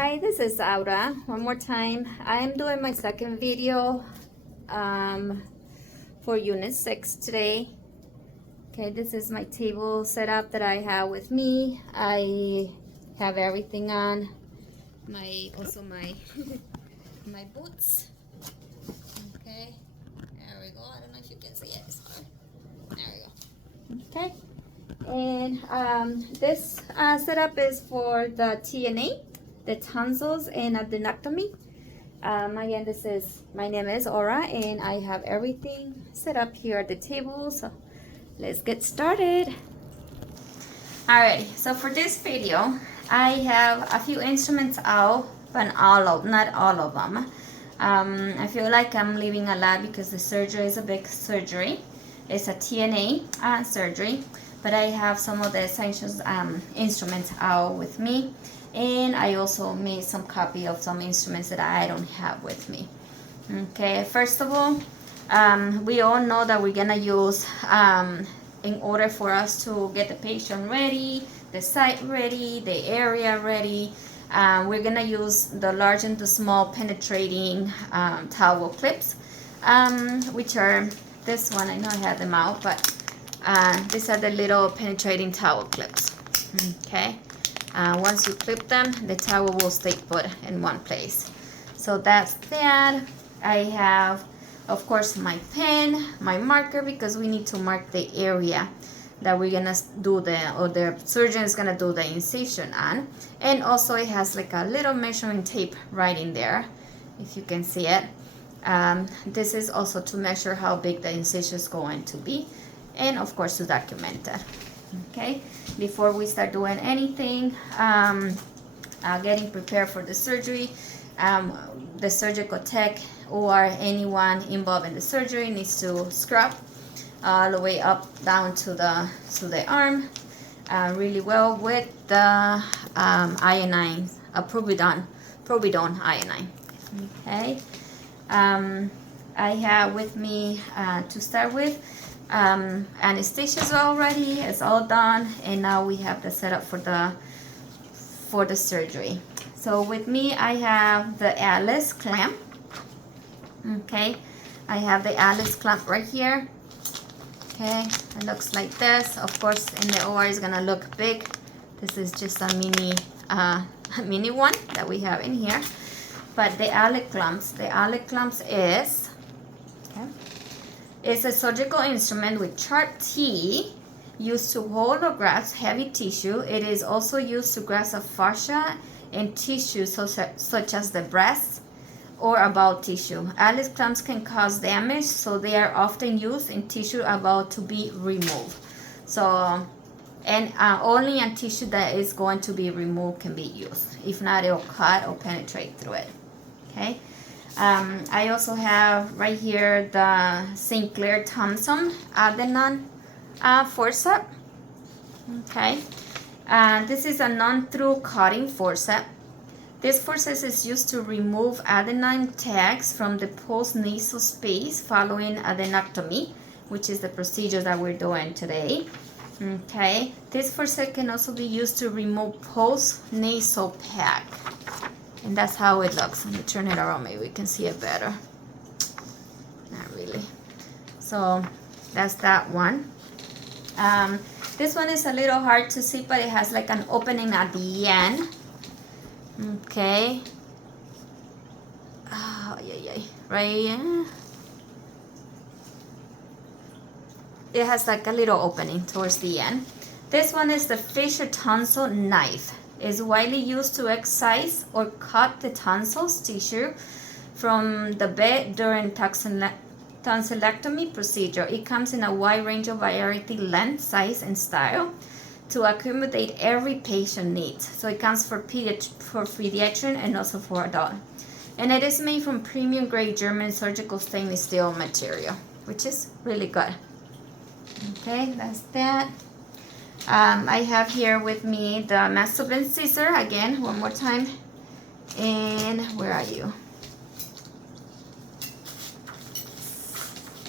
Hi, this is Aura. One more time. I am doing my second video for Unit 6 today. Okay, this is my table setup that I have with me. I have everything on. Also my my boots. Okay, there we go. I don't know if you can see it. Sorry. There we go. Okay, and this setup is for the TNA, the tonsils and adenoidectomy. Again, my name is Aura, and I have everything set up here at the table. So let's get started. Alrighty, so for this video, I have a few instruments out, but not all of them. I feel like I'm leaving a lot because the surgery is a big surgery. It's a TNA surgery, but I have some of the essential instruments out with me, and I also made some copy of some instruments that I don't have with me. Okay, first of all, we all know that we're gonna use in order for us to get the patient ready, the site ready, the area ready, we're gonna use the large and the small penetrating towel clips, which are this one. I know I have them out, but these are the little penetrating towel clips. Okay, once you clip them, the towel will stay put in one place. So that's that. I have, of course, my pen, my marker, because we need to mark the area that we're gonna do the surgeon is gonna do the incision on. And also it has like a little measuring tape right in there, if you can see it. This is also to measure how big the incision is going to be, and of course to document it. Okay, before we start doing anything, getting prepared for the surgery, the surgical tech or anyone involved in the surgery needs to scrub all the way up down to the arm really well with the iodine, providone iodine. Okay, I have with me to start with anesthesia is already, it's all done, and now we have the setup for the surgery. So with me I have the Alice clamp. Okay, I have the Alice clamp right here. Okay, it looks like this. Of course, in the OR is gonna look big. This is just a mini one that we have in here. But the Alice clamps is, okay, it's a surgical instrument with sharp teeth used to hold or grasp heavy tissue. It is also used to grasp a fascia and tissue such as the breast or about tissue. Alice clamps can cause damage, so they are often used in tissue about to be removed. So, and only a tissue that is going to be removed can be used. If not, it will cut or penetrate through it. Okay. I also have right here the St. Clair Thompson adenon forceps. Okay. This is a non-through cutting forceps. This forceps is used to remove adenine tags from the post-nasal space following adenoidectomy, which is the procedure that we're doing today. Okay, this forceps can also be used to remove post-nasal pack, and that's how it looks. Let me turn it around, maybe we can see it better. Not really. So that's that one. This one is a little hard to see, but it has like an opening at the end. Okay. Oh, yeah. Right here. It has like a little opening towards the end. This one is the Fisher tonsil knife. It's widely used to excise or cut the tonsils tissue from the bed during tonsillectomy procedure. It comes in a wide range of variety, length, size, and style to accommodate every patient needs. So it comes for pediatric and also for adult. And it is made from premium grade German surgical stainless steel material, which is really good. Okay, that's that. I have here with me the Mastoben scissor, again, one more time. And where are you?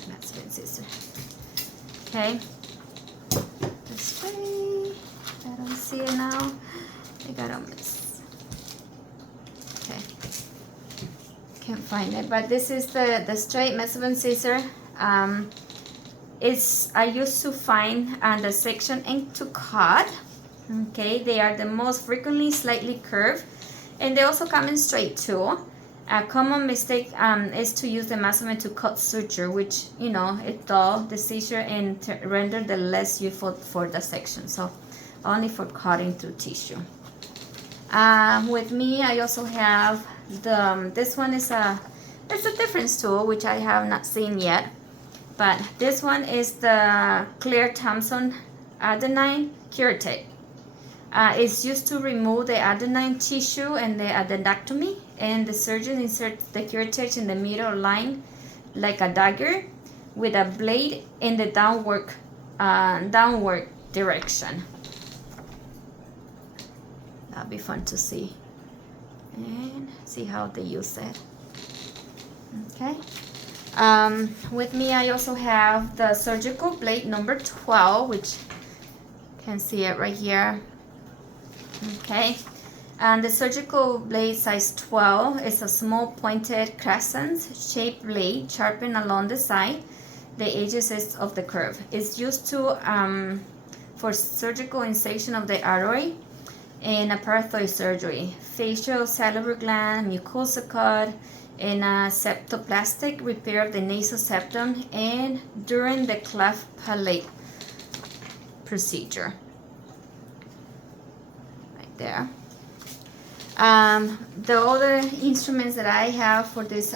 Mastoben scissor. Okay. This way. I don't see it now. I got a miss. Okay, can't find it, but this is the straight mesovan scissor. I used to find the section and to cut. Okay, they are the most frequently slightly curved, and they also come in straight too. A common mistake is to use the mesovan to cut suture, which, you know, it dull the seizure and render the less useful for the section. So only for cutting through tissue. With me, I also have this one it's a difference tool, which I have not seen yet. But this one is the Clear Thompson adenine curate. It's used to remove the adenine tissue and the adenoidectomy, and the surgeon inserts the curettage in the middle line like a dagger with a blade in the downward direction. That'll be fun to see and see how they use it. Okay. With me, I also have the surgical blade number 12, which you can see it right here. Okay, and the surgical blade size 12 is a small pointed crescent shaped blade sharpened along the side, the edges of the curve. It's used to for surgical incision of the artery in a parathoid surgery, facial salivary gland, mucosa cut, in a septoplastic repair of the nasal septum, and during the cleft palate procedure. Right there. The other instruments that I have for this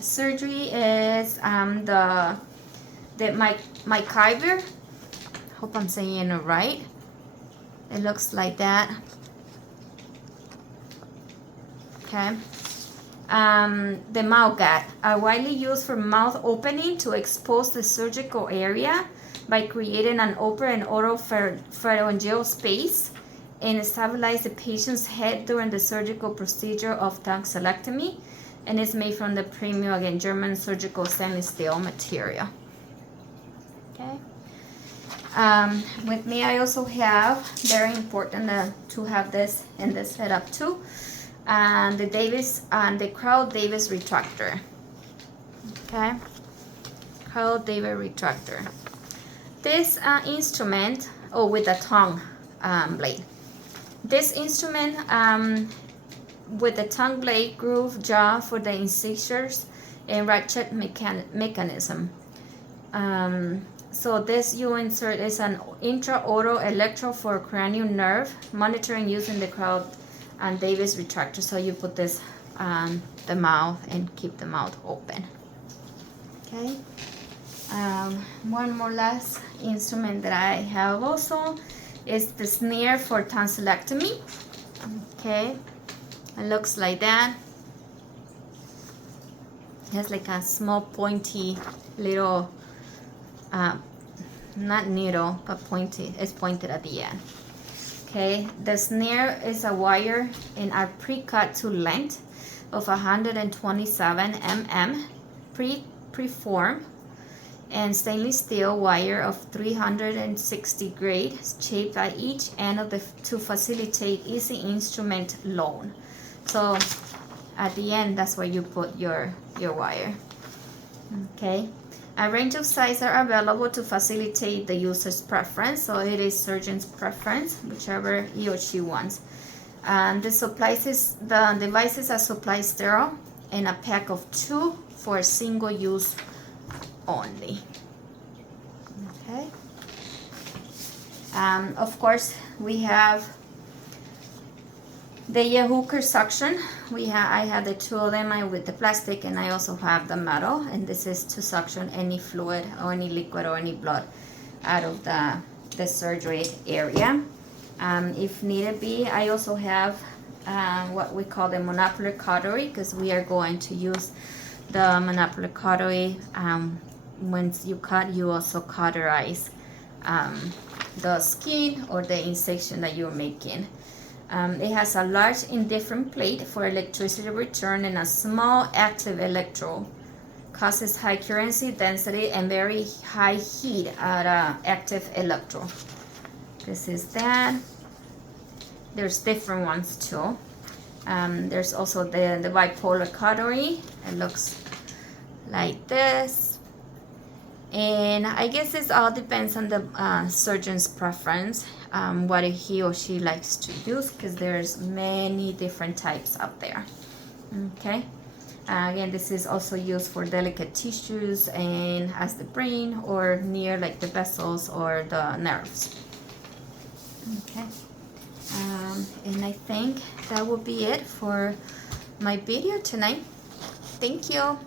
surgery is the McIver. Hope I'm saying it right. It looks like that. Okay. The mouth gad are widely used for mouth opening to expose the surgical area by creating an open and oropharyngeal space and stabilize the patient's head during the surgical procedure of tonsillectomy, and is made from the premium, again, German surgical stainless steel material. Okay. With me, I also have, very important to have this in this setup too, and the Crowell-Davis retractor. Okay, Crowell-Davis retractor. This instrument, with a tongue blade. This instrument with the tongue blade groove jaw for the incisors and ratchet mechanism. So this you insert is an intraoral electrode for cranial nerve monitoring using the Crowell-Davis retractor. So you put this on the mouth and keep the mouth open. Okay. One more last instrument that I have also is the snare for tonsillectomy. Okay, it looks like that. It has like a small pointy little, not needle, but pointy. It's pointed at the end. Okay, the snare is a wire in a pre-cut to length of 127 mm, pre-formed, and stainless steel wire of 360 grade shaped at each end of to facilitate easy instrument load. So at the end, that's where you put your wire. Okay, a range of sizes are available to facilitate the user's preference. So it is surgeon's preference, whichever he or she wants. The devices are supply sterile in a pack of 2 for single use only. Okay. Of course, we have the hooker suction. I have the 2 of them with the plastic, and I also have the metal, and this is to suction any fluid or any liquid or any blood out of the surgery area. If needed be, I also have what we call the monopolar cautery, because we are going to use the monopolar cautery. Once you cut, you also cauterize the skin or the incision that you're making. It has a large indifferent plate for electricity return and a small active electrode. Causes high currency density and very high heat at an active electrode. This is that. There's different ones too. There's also the bipolar cautery. It looks like this. And I guess this all depends on the surgeon's preference, what he or she likes to use, because there's many different types out there. Okay. Again, this is also used for delicate tissues and as the brain or near like the vessels or the nerves. Okay. And I think that will be it for my video tonight. Thank you.